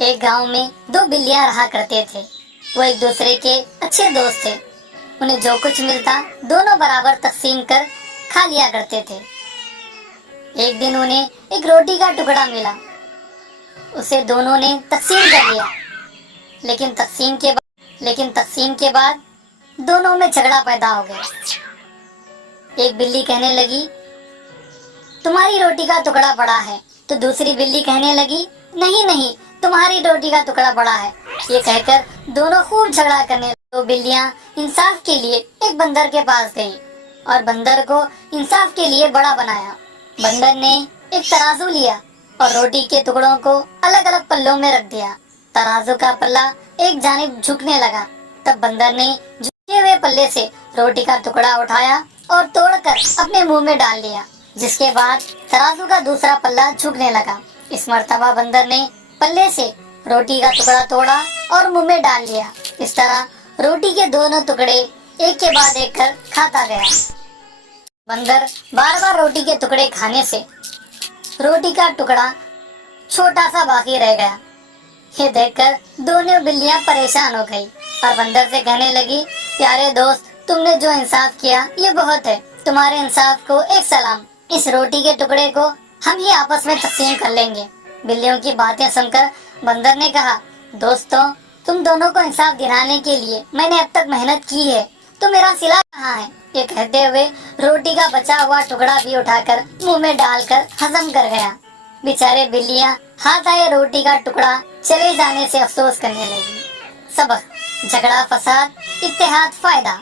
एक गांव में दो बिल्लियां रहा करते थे। वो एक दूसरे के अच्छे दोस्त थे। उन्हें जो कुछ मिलता दोनों बराबर तकसीम कर खा लिया करते थे। एक दिन उन्हें एक रोटी का टुकड़ा मिला। उसे दोनों ने तकसीम कर लिया। लेकिन तकसीम के बाद दोनों में झगड़ा पैदा हो गया। एक बिल्ली कहने लगी, तुम्हारी रोटी का टुकड़ा बड़ा है। तो दूसरी बिल्ली कहने लगी, नहीं नहीं, तुम्हारी रोटी का टुकड़ा बड़ा है। ये कहकर दोनों खूब झगड़ा करने लगे। तो बिल्लियां इंसाफ के लिए एक बंदर के पास गई और बंदर को इंसाफ के लिए बड़ा बनाया। बंदर ने एक तराजू लिया और रोटी के टुकड़ों को अलग अलग पल्लों में रख दिया। तराजू का पल्ला एक जानिब झुकने लगा। तब बंदर ने झुके हुए पल्ले से रोटी का टुकड़ा उठाया और तोड़कर अपने मुंह में डाल लिया, जिसके बाद तराजू का दूसरा पल्ला झुकने लगा। इस मर्तबा बंदर ने पल्ले से रोटी का टुकड़ा तोड़ा और मुंह में डाल लिया। इस तरह रोटी के दोनों टुकड़े एक के बाद एक कर खाता गया। बंदर बार बार रोटी के टुकड़े खाने से रोटी का टुकड़ा छोटा सा बाकी रह गया। ये देखकर दोनों बिल्लियां परेशान हो गई और बंदर से कहने लगी, प्यारे दोस्त, तुमने जो इंसाफ किया ये बहुत है। तुम्हारे इंसाफ को एक सलाम। इस रोटी के टुकड़े को हम ही आपस में तकसीम कर लेंगे। बिल्लियों की बातें सुनकर बंदर ने कहा, दोस्तों, तुम दोनों को इंसाफ दिलाने के लिए मैंने अब तक मेहनत की है, तो मेरा सिला कहाँ है? ये कहते हुए रोटी का बचा हुआ टुकड़ा भी उठाकर मुंह में डालकर हजम कर गया। बेचारे बिल्लियां हाथ आए रोटी का टुकड़ा चले जाने से अफसोस करने लगी। सबक: झगड़ा फसाद, इत्तेहाद फायदा।